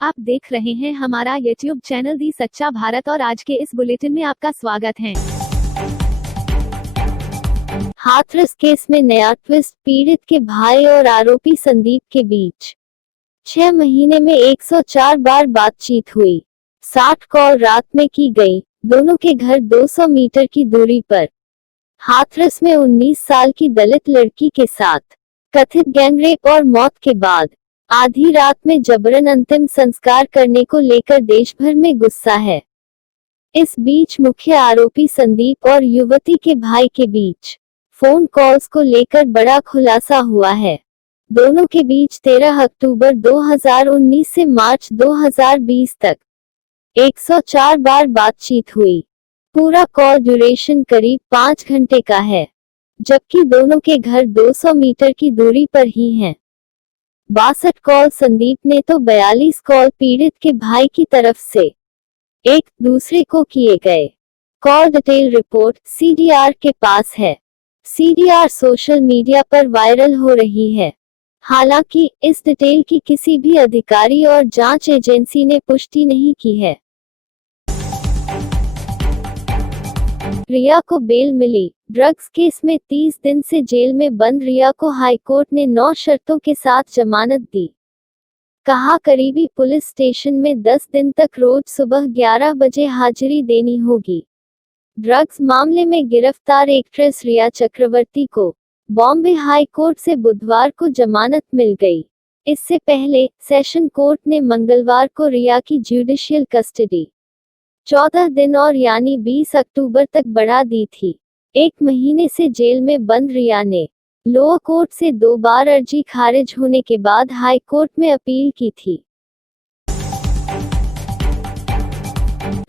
आप देख रहे हैं हमारा YouTube चैनल दी सच्चा भारत और आज के इस बुलेटिन में आपका स्वागत है। हाथरस केस में नया ट्विस्ट, पीड़ित के भाई और आरोपी संदीप के बीच 6 महीने में 104 बार बातचीत हुई। 60 कॉल रात में की गई, दोनों के घर 200 मीटर की दूरी पर। हाथरस में 19 साल की दलित लड़की के साथ कथित गैंगरेप और मौत के बाद आधी रात में जबरन अंतिम संस्कार करने को लेकर देश भर में गुस्सा है। इस बीच मुख्य आरोपी संदीप और युवती के भाई के बीच फोन कॉल्स को लेकर बड़ा खुलासा हुआ है। दोनों के बीच 13 अक्टूबर 2019 से मार्च 2020 तक 104 बार बातचीत हुई। पूरा कॉल ड्यूरेशन करीब 5 घंटे का है, जबकि दोनों के घर 200 मीटर की दूरी पर ही हैं। 62 कॉल संदीप ने तो 42 कॉल पीड़ित के भाई की तरफ से एक दूसरे को किए गए। कॉल डिटेल रिपोर्ट सीडीआर के पास है। सीडीआर सोशल मीडिया पर वायरल हो रही है। हालांकि इस डिटेल की किसी भी अधिकारी और जांच एजेंसी ने पुष्टि नहीं की है। रिया को बेल मिली। ड्रग्स केस में 30 दिन से जेल में बंद रिया को हाईकोर्ट ने 9 शर्तों के साथ जमानत दी। कहा, करीबी पुलिस स्टेशन में 10 दिन तक रोज सुबह 11 बजे हाजिरी देनी होगी। ड्रग्स मामले में गिरफ्तार एक्ट्रेस रिया चक्रवर्ती को बॉम्बे हाई कोर्ट से बुधवार को जमानत मिल गई। इससे पहले सेशन कोर्ट ने मंगलवार को रिया की जुडिशियल कस्टडी 14 दिन और यानी 20 अक्टूबर तक बढ़ा दी थी। 1 महीने से जेल में बंद रिया ने लोअर कोर्ट से 2 बार अर्जी खारिज होने के बाद हाई कोर्ट में अपील की थी।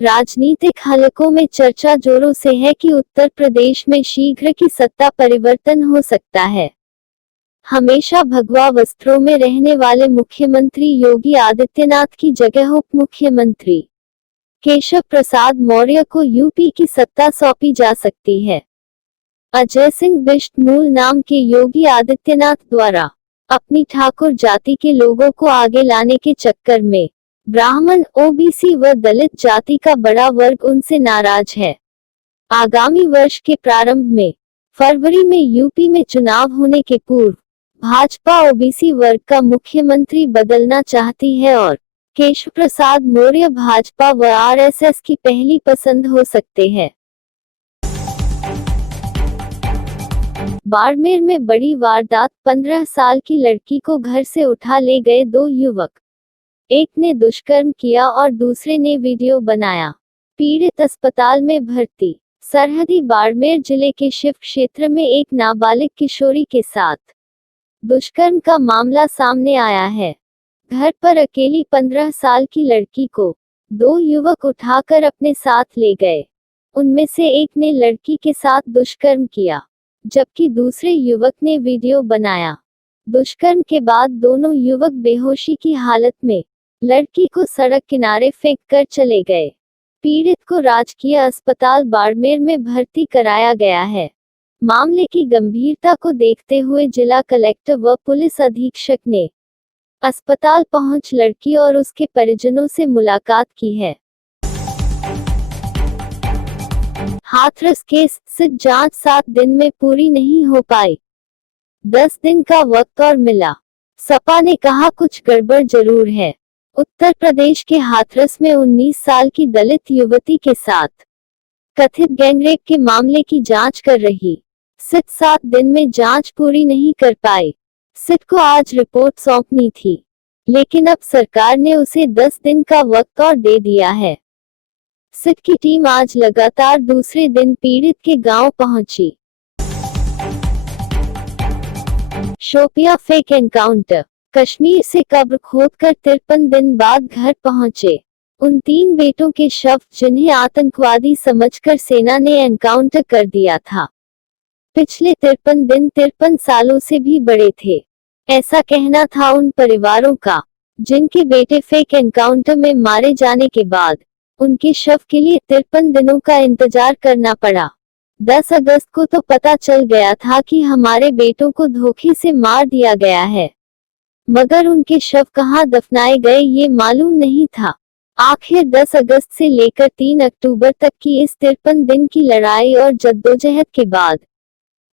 राजनीतिक हलकों में चर्चा जोरों से है कि उत्तर प्रदेश में शीघ्र की सत्ता परिवर्तन हो सकता है। हमेशा भगवा वस्त्रों में रहने वाले मुख्यमंत्री योगी आदित्यनाथ की जगह उप मुख्यमंत्री केशव प्रसाद मौर्य को यूपी की सत्ता सौंपी जा सकती है। अजय सिंह बिष्ट मूल नाम के योगी आदित्यनाथ द्वारा अपनी ठाकुर जाति के लोगों को आगे लाने के चक्कर में ब्राह्मण, ओबीसी व दलित जाति का बड़ा वर्ग उनसे नाराज है। आगामी वर्ष के प्रारंभ में फरवरी में यूपी में चुनाव होने के पूर्व भाजपा ओबीसी वर्ग का मुख्यमंत्री बदलना चाहती है और केशव प्रसाद मौर्य भाजपा व आरएसएस की पहली पसंद हो सकते हैं। बाड़मेर में बड़ी वारदात, 15 साल की लड़की को घर से उठा ले गए 2 युवक। एक ने दुष्कर्म किया और दूसरे ने वीडियो बनाया। पीड़ित अस्पताल में भर्ती। सरहदी बाड़मेर जिले के शिव क्षेत्र में एक नाबालिग किशोरी के साथ दुष्कर्म का मामला सामने आया है। घर पर अकेली 15 साल की लड़की को 2 युवक उठाकर अपने साथ ले गए। उनमें से एक ने लड़की के साथ दुष्कर्म किया, जबकि दूसरे युवक ने वीडियो बनाया। दुष्कर्म के बाद दोनों युवक बेहोशी की हालत में लड़की को सड़क किनारे फेंक कर चले गए। पीड़ित को राजकीय अस्पताल बाड़मेर में भर्ती कराया गया है। मामले की गंभीरता को देखते हुए जिला कलेक्टर व पुलिस अधीक्षक ने अस्पताल पहुंच लड़की और उसके परिजनों से मुलाकात की है। हाथरस केस सिट जांच 7 दिन में पूरी नहीं हो पाई। 10 दिन का वक्त और मिला। सपा ने कहा कुछ गड़बड़ जरूर है। उत्तर प्रदेश के हाथरस में 19 साल की दलित युवती के साथ कथित गैंगरेप के मामले की जांच कर रही सिट 7 दिन में जांच पूरी नहीं कर पाई। सिट को आज रिपोर्ट सौंपनी थी, लेकिन अब सरकार ने उसे 10 दिन का वक्त और दे दिया है। सिट की टीम आज लगातार दूसरे दिन पीड़ित के गांव पहुंची। Shopian fake encounter. कश्मीर से कब्र खोदकर 53 दिन बाद घर पहुंचे उन 3 बेटों के शव, जिन्हें आतंकवादी समझकर सेना ने एनकाउंटर कर दिया था। पिछले 53 दिन 53 सालों से भी बड़े थे, ऐसा कहना था उन परिवारों का, जिनके बेटे फेक एनकाउंटर में मारे जाने के बाद उनके शव के लिए 53 दिनों का इंतजार करना पड़ा। 10 अगस्त को तो पता चल गया था कि हमारे बेटों को धोखे से मार दिया गया है। मगर उनके शव कहां दफनाए गए ये मालूम नहीं था। आखिर 10 अगस्त से लेकर 3 अक्टूबर तक की इस 53 दिन की लड़ाई और जद्दोजहद के बाद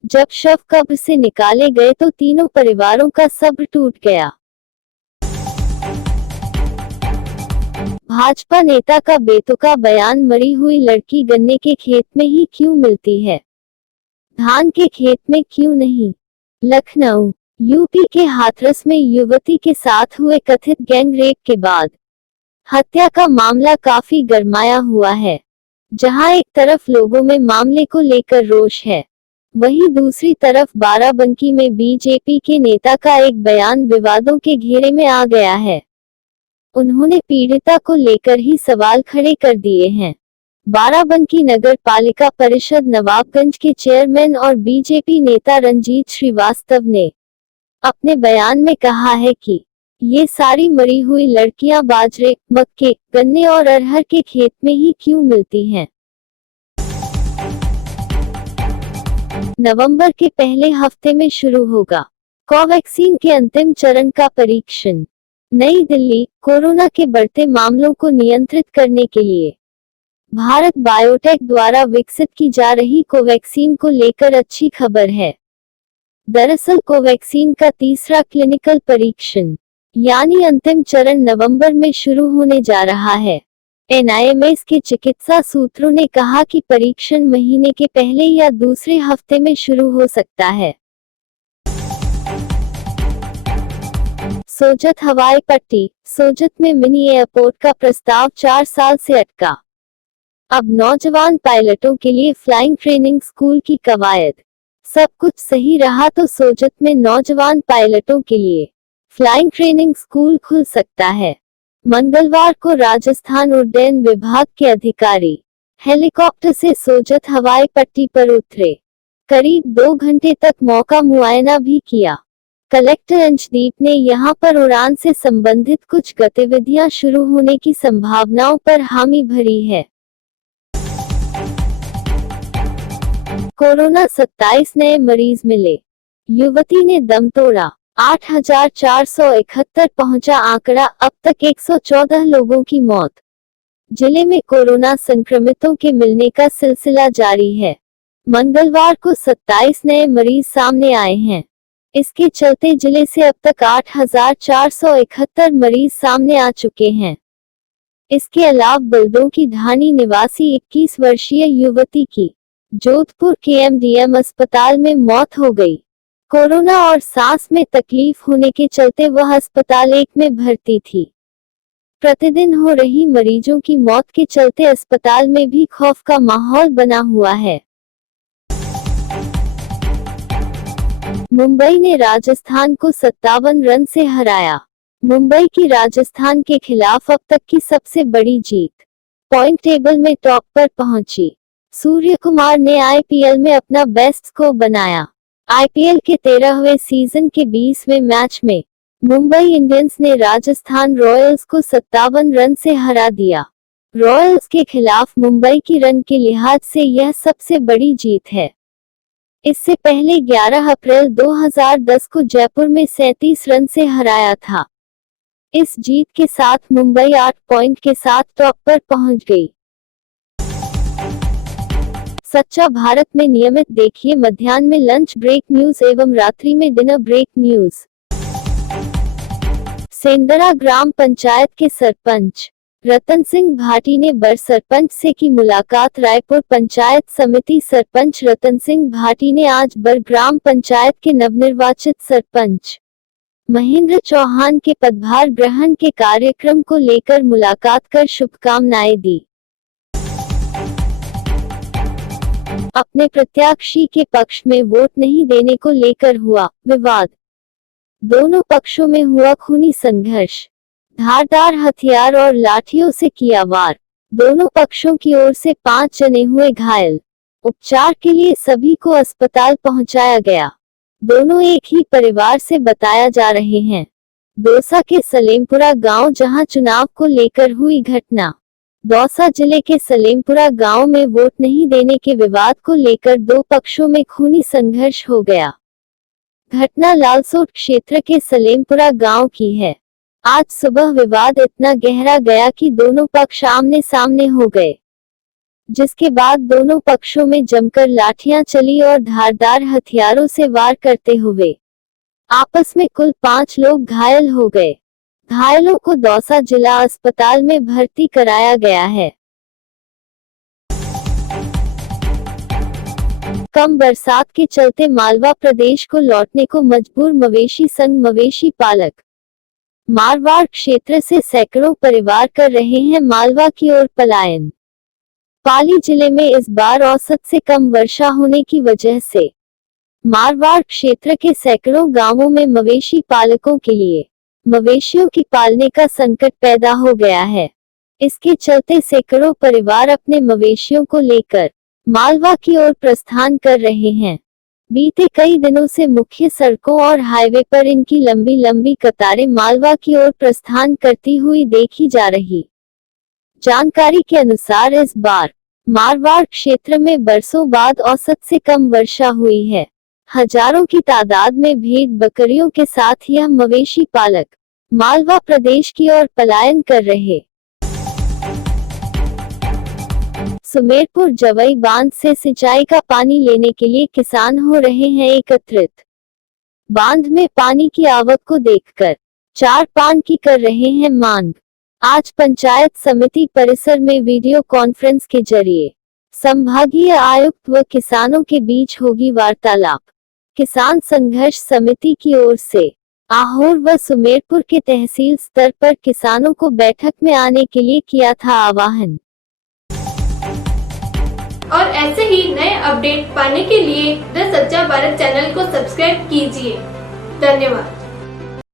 जब शव कब्र से निकाले गए तो तीनों परिवारों का सब्र टूट गया। भाजपा नेता का बेतुका बयान, मरी हुई लड़की गन्ने के खेत में ही क्यों मिलती है, धान के खेत में क्यों नहीं। लखनऊ। यूपी के हाथरस में युवती के साथ हुए कथित गैंग रेप के बाद हत्या का मामला काफी गरमाया हुआ है। जहां एक तरफ लोगों में मामले को लेकर रोष है, वहीं दूसरी तरफ बाराबंकी में बीजेपी के नेता का एक बयान विवादों के घेरे में आ गया है। उन्होंने पीड़िता को लेकर ही सवाल खड़े कर दिए हैं। बाराबंकी नगर पालिका परिषद नवाबगंज के चेयरमैन और बीजेपी नेता रंजीत श्रीवास्तव ने अपने बयान में कहा है कि ये सारी मरी हुई लड़कियां बाजरे, मक्के, गन्ने और अरहर के खेत में ही क्यों मिलती हैं। नवंबर के पहले हफ्ते में शुरू होगा कोवैक्सीन के अंतिम चरण का परीक्षण। नई दिल्ली। कोरोना के बढ़ते मामलों को नियंत्रित करने के लिए भारत बायोटेक द्वारा विकसित की जा रही कोवैक्सीन को लेकर अच्छी खबर है। दरअसल कोवैक्सीन का तीसरा क्लिनिकल परीक्षण यानी अंतिम चरण नवंबर में शुरू होने जा रहा है। एनआईएमएस के चिकित्सा सूत्रों ने कहा कि परीक्षण महीने के पहले या दूसरे हफ्ते में शुरू हो सकता है। सोजत हवाई पट्टी। सोजत में मिनी एयरपोर्ट का प्रस्ताव 4 साल से अटका। अब नौजवान पायलटों के लिए फ्लाइंग ट्रेनिंग स्कूल की कवायद। सब कुछ सही रहा तो सोजत में नौजवान पायलटों के लिए फ्लाइंग ट्रेनिंग स्कूल खुल सकता है। मंगलवार को राजस्थान उड्डयन विभाग के अधिकारी हेलीकॉप्टर से सोजत हवाई पट्टी पर उतरे। करीब 2 घंटे तक मौका मुआयना भी किया। कलेक्टर अंशदीप ने यहां पर उड़ान से संबंधित कुछ गतिविधियां शुरू होने की संभावनाओं पर हामी भरी है। कोरोना 27 नए मरीज मिले। युवती ने दम तोड़ा। 8,471 पहुंचा आंकड़ा। अब तक 114 लोगों की मौत। जिले में कोरोना संक्रमितों के मिलने का सिलसिला जारी है। मंगलवार को 27 नए मरीज सामने आए हैं। इसके चलते जिले से अब तक 8,471 मरीज सामने आ चुके हैं। इसके अलावा बलदों की ढाणी निवासी 21 वर्षीय युवती की जोधपुर के एमडीएम अस्पताल में मौत हो गई। कोरोना और सांस में तकलीफ होने के चलते वह अस्पताल 1 में भर्ती थी। प्रतिदिन हो रही मरीजों की मौत के चलते अस्पताल में भी खौफ का माहौल बना हुआ है। मुंबई ने राजस्थान को 57 रन से हराया। मुंबई की राजस्थान के खिलाफ अब तक की सबसे बड़ी जीत। पॉइंट टेबल में टॉप पर पहुंची। सूर्य कुमार ने आईपीएल में अपना बेस्ट स्कोर बनाया। आईपीएल के 13वें सीजन के 20वें मैच में मुंबई इंडियंस ने राजस्थान रॉयल्स को 57 रन से हरा दिया। रॉयल्स के खिलाफ मुंबई की रन के लिहाज से यह सबसे बड़ी जीत है। इससे पहले 11 अप्रैल 2010 को जयपुर में 37 रन से हराया था। इस जीत के साथ मुंबई 8 पॉइंट के साथ टॉप पर पहुंच गई। सच्चा भारत में नियमित देखिए मध्याह्न में लंच ब्रेक न्यूज एवं रात्रि में डिनर ब्रेक न्यूज। सेंदरा ग्राम पंचायत के सरपंच रतन सिंह भाटी ने बर सरपंच से की मुलाकात। रायपुर पंचायत समिति सरपंच रतन सिंह भाटी ने आज बर ग्राम पंचायत के नवनिर्वाचित सरपंच महेंद्र चौहान के पदभार ग्रहण के कार्यक्रम को लेकर मुलाकात कर शुभकामनाएं दी। अपने प्रत्याशी के पक्ष में वोट नहीं देने को लेकर हुआ विवाद। दोनों पक्षों में हुआ खूनी संघर्ष। धारदार हथियार और लाठियों से किया वार। दोनों पक्षों की ओर से 5 जने हुए घायल। उपचार के लिए सभी को अस्पताल पहुंचाया गया। दोनों एक ही परिवार से बताया जा रहे हैं। दौसा के सलेमपुरा गांव जहां चुनाव को लेकर हुई घटना। दौसा जिले के सलेमपुरा गांव में वोट नहीं देने के विवाद को लेकर 2 पक्षों में खूनी संघर्ष हो गया। घटना लालसोट क्षेत्र के सलेमपुरा गांव की है। आज सुबह विवाद इतना गहरा गया कि दोनों पक्ष आमने सामने हो गए, जिसके बाद दोनों पक्षों में जमकर लाठियां चली और धारदार हथियारों से वार करते हुए आपस में कुल 5 लोग घायल हो गए। घायलों को दौसा जिला अस्पताल में भर्ती कराया गया है। कम बरसात के चलते मालवा प्रदेश को लौटने को मजबूर मवेशी संघ मवेशी पालक। मारवाड़ क्षेत्र से सैकड़ों परिवार कर रहे हैं मालवा की ओर पलायन। पाली जिले में इस बार औसत से कम वर्षा होने की वजह से मारवाड़ क्षेत्र के सैकड़ों गांवों में मवेशी पालकों के लिए मवेशियों की पालने का संकट पैदा हो गया है। इसके चलते सैकड़ों परिवार अपने मवेशियों को लेकर मालवा की ओर प्रस्थान कर रहे हैं। बीते कई दिनों से मुख्य सड़कों और हाईवे पर इनकी लंबी लंबी कतारें मालवा की ओर प्रस्थान करती हुई देखी जा रही। जानकारी के अनुसार इस बार मारवाड़ क्षेत्र में बरसों बाद औसत से कम वर्षा हुई है। हजारों की तादाद में भेड़ बकरियों के साथ यह मवेशी पालक मालवा प्रदेश की ओर पलायन कर रहे। सुमेरपुर जवई बांध से सिंचाई का पानी लेने के लिए किसान हो रहे हैं एकत्रित। बांध में पानी की आवक को देखकर 4 पान की कर रहे हैं मांग। आज पंचायत समिति परिसर में वीडियो कॉन्फ्रेंस के जरिए संभागीय आयुक्त व किसानों के बीच होगी वार्तालाप। किसान संघर्ष समिति की ओर से आहोर व सुमेरपुर के तहसील स्तर पर किसानों को बैठक में आने के लिए किया था आह्वान। और ऐसे ही नए अपडेट पाने के लिए द सच्चा भारत चैनल को सब्सक्राइब कीजिए। धन्यवाद।